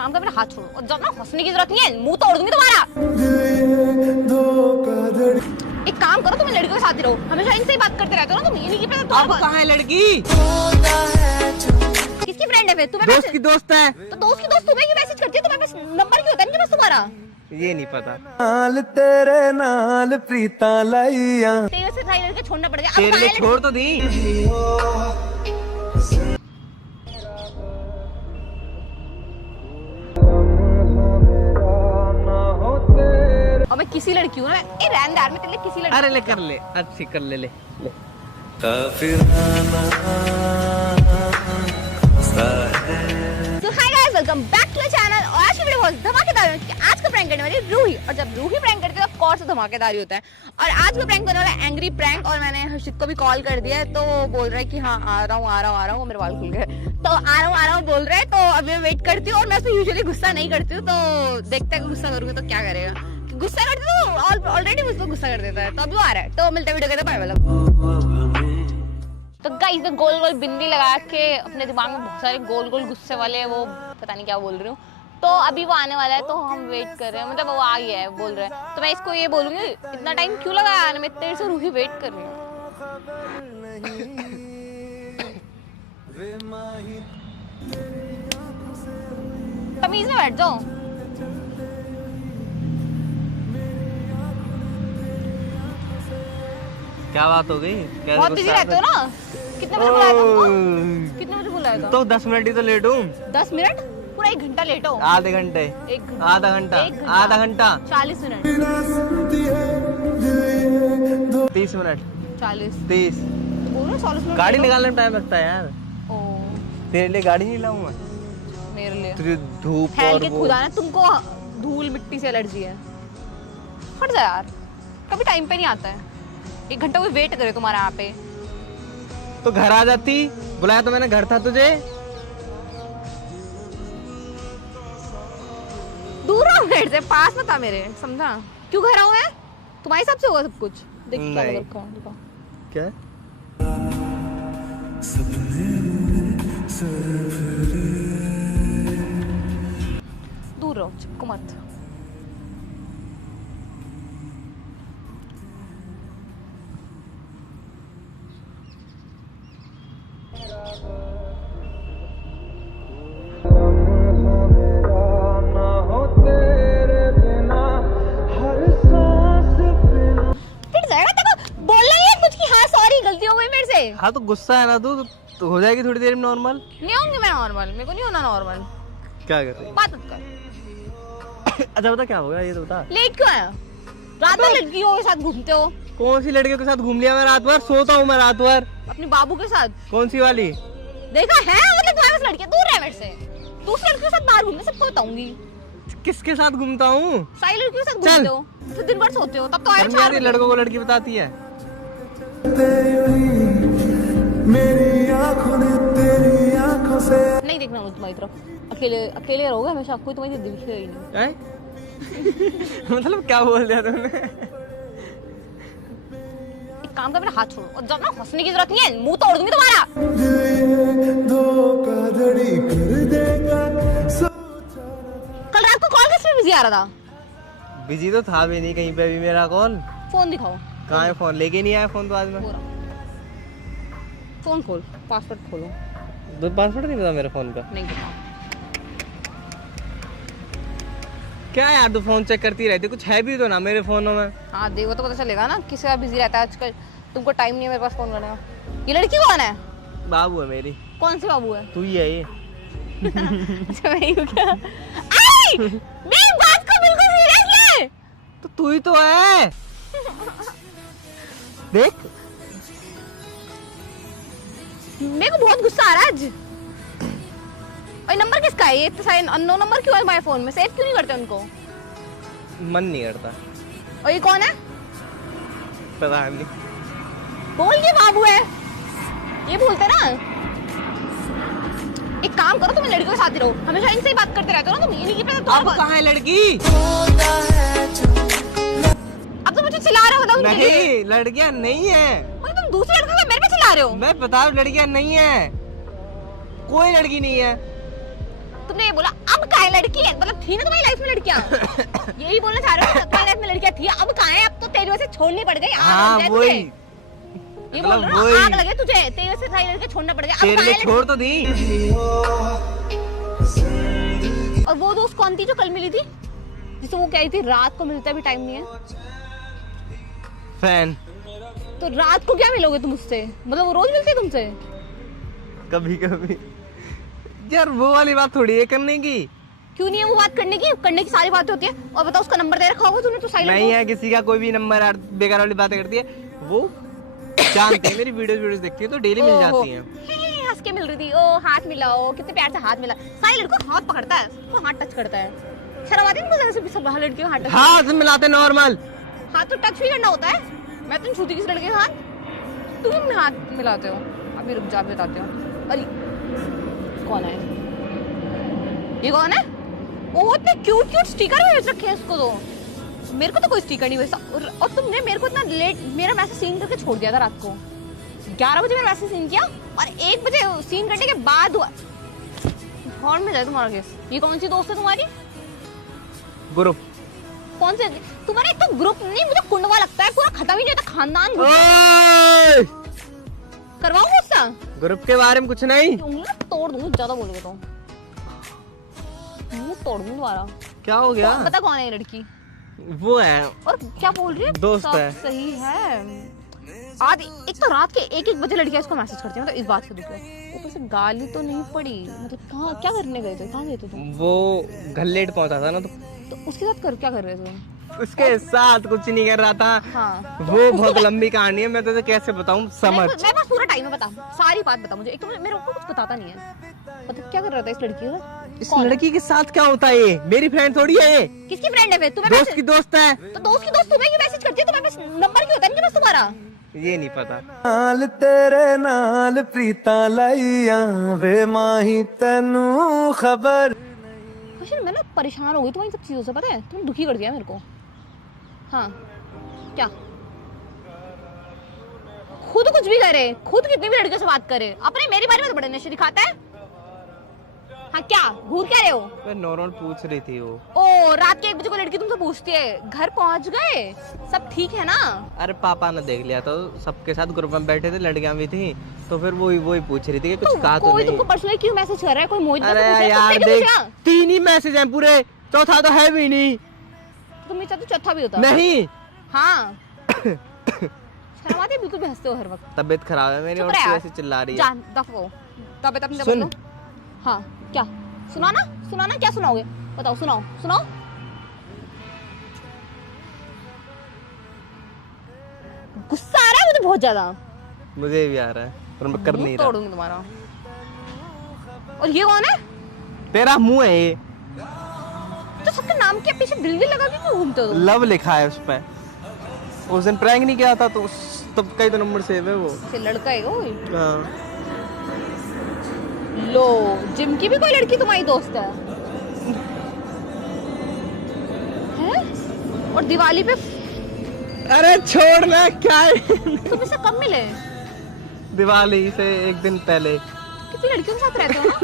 काम कर, मेरा हाथ छोड़ो और जब ना हंसने की जरूरत नहीं है, मुंह तोड़ दूंगी तुम्हारा। एक काम करो, तुम लड़कियों के साथ ही रहो, हमेशा इनसे ही बात करते रहते हो ना तुम। ये नहीं कि कहाँ है लड़की? किसकी फ्रेंड है फिर? तुम्हें दोस्त की दोस्त है। तो दोस्त की दोस्त तुम्हें क्यों मैसेज करती है? तुम्हारे पास नंबर क्यों होता है इनके पास तुम्हारा? ये नहीं पता। नाल तेरे नाल प्रीता लाइया, तेरे से सारी लड़के छोड़ना पड़ गया। तेरे लिए छोड़ तो दी। और मैं किसी लड़की हूँ ना, ए रहने दे यार, मैं तेरे लिए किसी लड़की। अरे ले कर ले, अच्छी कर ले, ले ले। So hi guys, welcome back to the channel। और आज की वीडियो बहुत धमाकेदार है कि आज का प्रैंक करने वाली है रूही। और जब रूही प्रैंक करती है तो ऑफ कोर्स धमाकेदार ही होता है। और आज का प्रैंक करने वाला है एंग्री प्रैंक। और मैंने हर्षित को भी कॉल कर दिया है, तो वो बोल रहा है कि हाँ आ रहा हूँ। मेरे बाल खुल गए, तो आ रहा हूँ बोल रहा है। तो अभी मैं वेट करती हूँ। और मैं उसको यूजुअली गुस्सा नहीं करती हूँ, तो देखते हैं गुस्सा करूंगी तो क्या करेगा। गुस्सा करती हूँ ऑलरेडी मुझको गुस्सा कर देता है। तो अभी वो आ रहा है, तो मिलते वीडियो के बाय। तो गाइस मैं गोल गोल बिंदी लगा के अपने दिमाग में बहुत सारे गोल गोल गुस्से वाले, वो पता नहीं क्या बोल रही हूँ। तो अभी वो आने वाला है, तो हम वेट कर रहे हैं। मतलब वो आ गया है बोल रहे हैं, तो मैं इसको ये बोलूंगी इतना टाइम क्यों लगा आने में? तेरे से रूही वेट कर रही हूँ। तमीज में बैठ जाओ। क्या बात हो गई? बहुत बिजी रहते हो ना। कितने बजे बुलाया था तुमको? कितने बजे बुलाया था? तो 10 मिनट ही तो लेट हूँ। 10 मिनट? पूरा 1 घंटा लेट हो। आधे घंटे, एक घंटा, आधा घंटा 40 मिनट, 30 मिनट, 40 30। बोल रहे 40 मिनट गाड़ी लेट हो। निकालने में टाइम लगता है यार। ओ, तेरे लिए गाड़ी नहीं लाऊं मैं? मेरे लिए तुझे धूप फैल और के वो। खुदा ना, तुमको धूल मिट्टी से एलर्जी है। हट जा यार, कभी टाइम पे नहीं आता है। 1 घंटा कोई वेट करे तुम्हारा यहाँ पे। तो घर आ जाती, बुलाया तो मैंने, घर था तुझे। दूर रहो मेरे से, पास मत आ मेरे, समझा? क्यों घर आऊं मैं? तुम्हारे हिसाब से होगा सब कुछ। देख क्या नहीं। रखा है, दिखा। क्या? दूर रहो, चिपको मत। पिट जाएगा तेरे को। बोलना ही है कुछ कि हाँ सॉरी गलती हो गई मेरे से। हाँ तो गुस्सा है ना तू, तो हो जाएगी थोड़ी देर में नॉर्मल। नहीं होंगी मैं नॉर्मल, मेरे को नहीं होना नॉर्मल। क्या कर रही? बात मत कर। अच्छा बता क्या होगा, ये तो बता। लेट क्यों आया? रात भर लड़कियों के साथ घूमते हो। कौन सी लड़कियों के साथ घूम लिया मैं रात भर? सोता हूँ मैं रात भर। अपने बाबू के साथ। कौन सी वाली? देखा है, मतलब तुम्हारे पास लड़कियां दूर रहे मेरे से। दूसरी लड़कियों के साथ बाहर घूमने सबको बताऊंगी। किसके साथ घूमता हूँ? सारी लड़कियों के साथ चल। घूमते हो, फिर दिन भर सोते हो, तब तो आए शर्म 4 आती है लड़कों को लड़की बताती है। मेरी आंखों ने तेरी आंखों से। नहीं देखना मुझे तुम्हारी तरफ। अकेले अकेले रहोगे हमेशा, कोई तुम्हारी दिखेगा ही नहीं। हैं? मतलब क्या बोल दिया तुमने? एक काम कर, मेरा हाथ छोड़ो और जब ना हंसने की जरूरत नहीं है, मुंह तोड़ दूंगी तुम्हारा। धोखाधड़ी कर देगा। कल रात को कॉल किस पे बिजी आ रहा था? बिजी तो था भी नहीं कहीं पे भी मेरा कॉल। फोन दिखाओ। कहाँ है फोन? लेके नहीं आया फोन तो आज में। पूरा फोन खोल, पासवर्ड खोलो। दो पासवर्ड नहीं पता मेरे फोन का। नहीं दिखा। क्या यार तू फोन चेक करती रहती, कुछ है भी तो ना मेरे फोनों में। हाँ देखो तो पता चलेगा ना किसी का बिजी रहता है आजकल। तुमको टाइम नहीं है मेरे पास फोन करने का। ये लड़की कौन है? बाबू है मेरी। कौन सी बाबू है? तू ही है ये। अच्छा मैं ही हूँ क्या? आई! मेरी बात को बिल्कुल सीरियस ले। तो तू ही तो है। देख मेरे को बहुत गुस्सा आ रहा है आज। और नंबर किसका है? ये इतने सारे अननोन नंबर क्यों है हमारे फोन में? सेव क्यों नहीं करते उनको? मन नहीं करता। और ये कौन है? पता नहीं। बोल के बाबू है, ये बोलते ना। एक काम करो, तुम लड़कियों के साथ ही रहो, हमेशा इनसे ही बात करते रहते हो ना तुम। ये नहीं कि अब कहाँ है लड़की? अब तो मुझे चिल्ला रहे हो, बताओ नहीं लड़कियां नहीं है। तुम दूसरी लड़कियों को मेरे पे चिल्ला रहे हो। मैं बता रहा हूँ लड़कियां नहीं है, कोई लड़की नहीं है। तुमने ये बोला अब कहाँ है लड़की? थी ना तुम्हारी लाइफ में लड़कियां? यही बोलना चाह रहे हो? तुम्हारी लाइफ में लड़कियां थी, अब कहाँ है? अब तो तेरी वजह से छोड़नी पड़ गई। हाँ वही, ये बोल रहा हूँ, आग लगे तुझे, तेरी वजह से सारी लड़कियां छोड़ना पड़ गया। अब तेरे कहाँ लिए है? छोड़ तो दी। और वो दोस्त कौन थी जो कल मिली थी, जिसे वो कह रही थी रात को मिलता भी टाइम नहीं है? फैन। तो रात को क्या मिलोगे तुम उससे? मतलब वो रोज मिलती है तुमसे? कभी कभी यार, वो वाली बात थोड़ी है करने की। क्यों नहीं है वो बात करने की? करने की सारी बातें होती है। और बताओ, उसका नंबर दे रखा होगा तूने तो साइलेंट नहीं है किसी का कोई भी नंबर यार, बेकार वाली बातें करती है वो। जानते हैं मेरी वीडियोस देखती है तो डेली मिल जाती हैं। हंस के मिल रही थी, ओ हाथ मिलाओ, कितने प्यार से हाथ मिला। सारी लड़कों को हाथ पकड़ता है, उसको हाथ टच करता है। शर्म आती है मुझे सब लड़कियों को हाथ टच? हाथ मिलाते नॉर्मल। हाथ तो टच भी करना होता है। मैं तो छूती किसी लड़के के हाथ, तुम हाथ मिलाते हो। अभी रुक जा, बताते हो। अरे कौन है ये? कौन है? ओह इतने क्यूट क्यूट स्टिकर भेज रखे हैं इसको तो। मेरे को तो कोई स्टिकर नहीं भेजा। और तुमने मेरे को इतना लेट मेरा मैसेज सीन करके छोड़ दिया था। रात को 11 बजे मेरा मैसेज सीन किया और 1 बजे सीन करने के बाद हुआ। हॉर्न में जाए तुम्हारा केस। ये कौन सी दोस्त है तुम्हारी? ग्रुप। कौन से तुम्हारा? एक तो ग्रुप नहीं, मुझे कुंडवा लगता है, पूरा खत्म ही नहीं होता खानदान। करवाऊं मुझसे? ग्रुप के बारे में कुछ नहीं। उंगली तोड़ दूंगी ज्यादा बोलोगे तो, मुंह तोड़ दूंगी तुम्हारा। क्या हो गया? पता कौन है ये लड़की? वो है। और क्या बोल रही है? दोस्त सब है। सही है। आज एक तो रात के 1-1 बजे लड़कियां इसको मैसेज करती है, मतलब इस बात से दुख है। ऊपर से गाली तो नहीं पड़ी। मतलब कहाँ क्या करने गए थे? कहाँ गए थे तुम? वो घर लेट पहुंचा था ना, तो उसके साथ क्या कर रहे थे? उसके साथ कुछ नहीं कर रहा था। हाँ। वो बहुत लंबी कहानी है, मैं तुझे कैसे बताऊं, समझ। मैं बस पूरा टाइम में बता, सारी बात बता मुझे। एक तो मेरे को कुछ बताता नहीं है। मतलब क्या कर रहा था इस लड़की का? इस लड़की के साथ क्या होता है? ये मेरी फ्रेंड थोड़ी है। ये किसकी फ्रेंड है फिर? तुम्हें दोस्त की दोस्त है। तो दोस्त की दोस्त तुम्हें क्यों मैसेज करती है? तुम्हारे पास नंबर क्यों होता है इनके पास तुम्हारा? ये नहीं पता। नाल तेरे नाल प्रीता लाइया वे माही तेनू खबर। कौशल मैं ना परेशान हो गई तुम्हारी सब चीजों से, पता है? तुम दुखी कर दिया मेरे को। हाँ क्या? खुद कुछ भी करे, खुद कितनी भी लड़कियों से बात करे, अपने मेरे बारे में तो बड़े नशे दिखाता है। हाँ क्या घूर क्या रहे हो? मैं नॉर्मल पूछ रही थी वो। ओ रात के 1 बजे को लड़की तुमसे पूछती है घर पहुंच गए, सब ठीक है ना? अरे पापा ने देख लिया तो सबके साथ ग्रुप में बैठे थे, लड़कियां भी थी, तो फिर वही पूछ रही थी कि कुछ कहा तो कोई नहीं। तुमको पर्सनली क्यों मैसेज कर रहा है? कोई मोहित अरे यार देख, 3 ही मैसेज हैं पूरे, चौथा तो है भी नहीं। तुम चाहते चौथा भी होता? नहीं। हाँ शर्म आती है बिल्कुल भी, हंसते हो हर वक्त। तबीयत खराब है मेरी और तू ऐसे चिल्ला रही है। जान दफो तबीयत अपनी सुन। बोलो। हाँ क्या सुनाना क्या सुनाओगे? बताओ, सुनाओ। गुस्सा आ रहा है मुझे बहुत ज्यादा। मुझे भी आ रहा है पर मैं कर नहीं रहा। तोड़ूंगी तुम्हारा। और ये कौन है? तेरा मुंह है ये। तो सबके नाम के पीछे दिल लगा के क्यों घूमते हो? लव लिखा है उस पे। उस दिन प्रैंक नहीं किया था तो तब कई तो नंबर सेव है वो। से लड़का है कोई? हाँ। लो जिम की भी कोई लड़की तुम्हारी दोस्त है? और दिवाली पे अरे छोड़ना क्या है। तुम इससे कब मिले? दिवाली से 1 दिन पहले। कितनी लड़कियों के साथ रहते हो ना?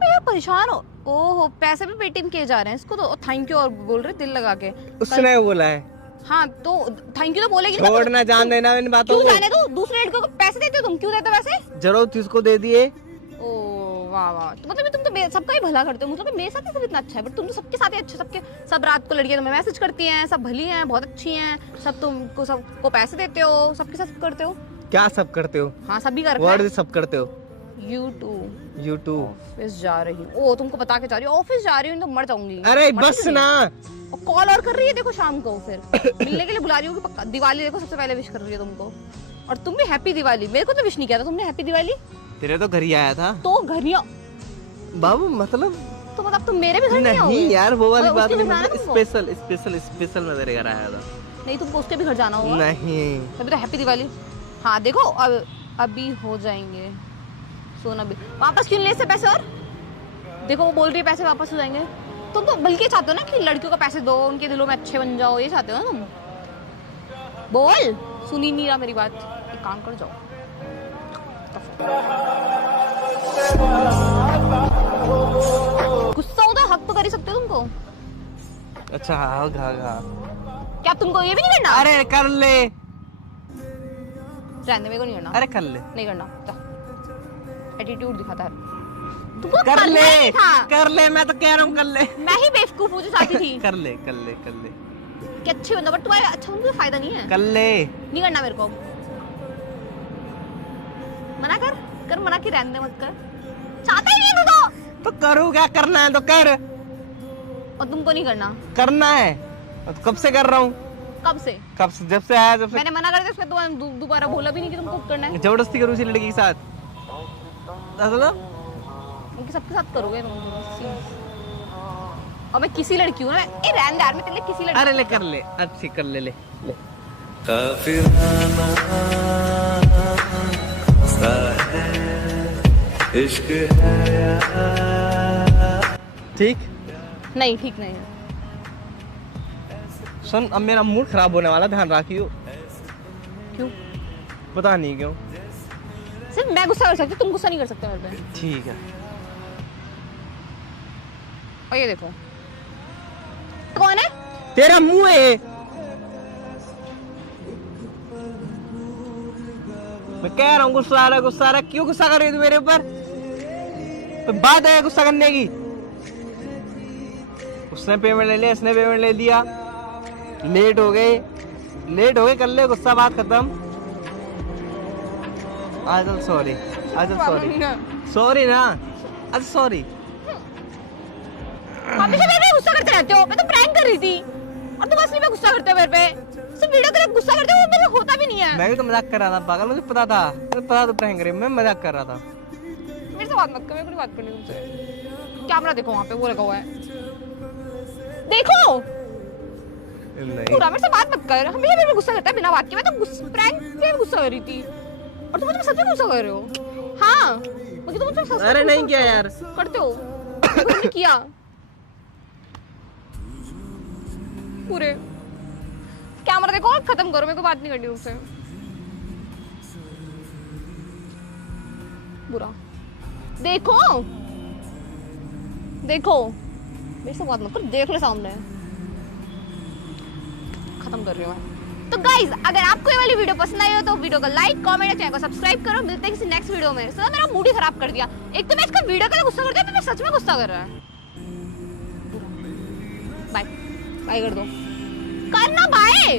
मैं यार परेशान हो। ओहो पैसे भी पेटीएम किए जा रहे हैं इसको तो थैंक यू और बोल रहे दिल लगा के। उसने बोला है। हाँ तो थैंक यू तो बोलेगी ना। छोड़ना जान देना इन बातों को। क्यों जाने दो? दूसरे लड़कों को पैसे देते हो तुम, क्यों देते हो पैसे? जरूरत थी उसको दे दिए। ओ वाह तो मतलब तुम तो सबका ही भला करते हो। मतलब मेरे साथ ही सब इतना अच्छा है, बट तुम तो सबके साथ ही अच्छे, सब रात को लड़कियां तुम्हें मैसेज करती हैं, सब भली हैं, बहुत अच्छी हैं, सब तुमको सबको पैसे देते हो, सबके साथ करते हो। क्या सब करते हो? हाँ सब भी कर वर्ड सब करते हो। YouTube ऑफिस जा रही हूँ। ओ तुमको बता के जा रही हूँ ऑफिस जा रही हूँ तो मर जाऊंगी। अरे बस ना। कॉल और कर रही है देखो शाम को, फिर मिलने के लिए बुला रही हूँ पक्का। दिवाली देखो सबसे पहले विश कर रही है तुमको। और तुम भी हैप्पी दिवाली। मेरे को तो विश नहीं किया था तुमने हैप्पी दिवाली। तेरे तो घर ही आया था। तो घरिया बाबू मतलब तो मतलब तुम मेरे भी घर नहीं आओगे? नहीं यार वो वाली बात नहीं, मतलब स्पेशल मैं तेरे घर आया था। नहीं तुमको उसके भी घर जाना होगा। नहीं तभी तो हैप्पी दिवाली। हाँ देखो अभी हो जाएंगे सोना भी वापस क्यों ले से पैसे। और देखो वो बोल रही है पैसे वापस हो जाएंगे। तुम तो बल्कि चाहते हो ना कि लड़कियों को पैसे दो, उनके दिलों में अच्छे बन जाओ, ये चाहते हो ना तुम? बोल, सुनी नहीं रहा मेरी बात, एक काम कर जाओ। गुस्सा होता हक तो कर तुमको? अच्छा हाँ घा क्या तुमको ये भी नहीं करना? अरे कर ले, रहने मेरे को नहीं करना। अरे कर ले, नहीं करना, एटीट्यूड दिखाता है तुमको। कर ले, नहीं था। कर ले, मैं तो कह रहा हूँ कर ले। मैं ही बेवकूफ हूँ जो चाहती थी कर ले कर ले कर ले, कि अच्छी बंदा, बट तुम्हारे अच्छा होने का फायदा नहीं है। कर ले। नहीं करना मेरे को, मना कर कर, मना की रहने दे, मत कर। चाहता ही नहीं तू तो करूँ क्या, करना है तो कर, और तुमको नहीं करना। करना है तो कब से कर रहा हूँ, कब से? कब से, जब से आया जब से। मैंने मना कर दिया, उसके बाद दोबारा बोला भी नहीं कि तुमको करना है। जबरदस्ती करूँ इसी लड़की के साथ, उनके सबके साथ करोगे तुम? और मैं किसी लड़की हूँ ना, ए रहने दे यार, मैं तेरे लिए किसी लड़की। अरे ले कर ले, अच्छी कर ले, ले काफिराना सा है इश्क है ठीक। नहीं ठीक नहीं है। सुन, अब मेरा मूड खराब होने वाला, ध्यान रखियो। क्यों? पता नहीं क्यों। सिर्फ मैं गुस्सा कर सकती हूँ, तुम गुस्सा नहीं कर सकते मेरे पे। ठीक है। और ये देखो कौन है? तेरा मुंह है। मैं कह रहा हूँ गुस्सा आ रहा, गुस्सा आ रहा, क्यों गुस्सा कर रही है तू मेरे ऊपर? तो बात है गुस्सा करने की। उसने पेमेंट ले लिया, इसने पेमेंट ले लिया, लेट हो गए, कर ले गुस्सा, बात खत्म। आजल सॉरी, आजल सॉरी, सॉरी ना, अच्छा सॉरी। हमेशा मेरे पे गुस्सा करते रहते हो। मैं तो प्रैंक कर रही थी और तुम असली में गुस्सा करते हो मेरे पे। सिर्फ वीडियो के लिए गुस्सा करते हो, वो मेरे होता भी नहीं है। मैं भी तो मजाक कर रहा था पागल, मुझे पता था, मुझे पता तो प्रैंक करे, मैं मजाक कर रहा था। मेरे से बात मत कर, मेरे को नहीं बात करनी तुमसे। कैमरा देखो, वहाँ पे वो लगा हुआ है, देखो। नहीं पूरा मेरे से बात मत कर, हमेशा मेरे पे गुस्सा करता है बिना बात के। मैं तो प्रैंक पे गुस्सा कर रही थी और तुम मुझे सच में गुस्सा कर रहे हो। हाँ, मुझे तो मुझसे सच में अरे नहीं गुस्सा किया यार, करते हो, कुछ नहीं किया। पूरे कैमरा देखो और खत्म करो, मेरे को बात नहीं करनी तुमसे। बुरा देखो, देखो मेरे से बात मत कर, देख ले सामने। खत्म कर रही हूँ मैं। तो गाइज, अगर आपको ये वाली वीडियो पसंद आई हो तो वीडियो को लाइक, कमेंट और चैनल को सब्सक्राइब करो। मिलते हैं किसी नेक्स्ट वीडियो में। सर मेरा मूड ही खराब कर दिया। एक तो मैं इसका वीडियो के लिए गुस्सा कर दिया, मैं सच में गुस्सा कर रहा है। बाय बाय कर दो, करना बाय।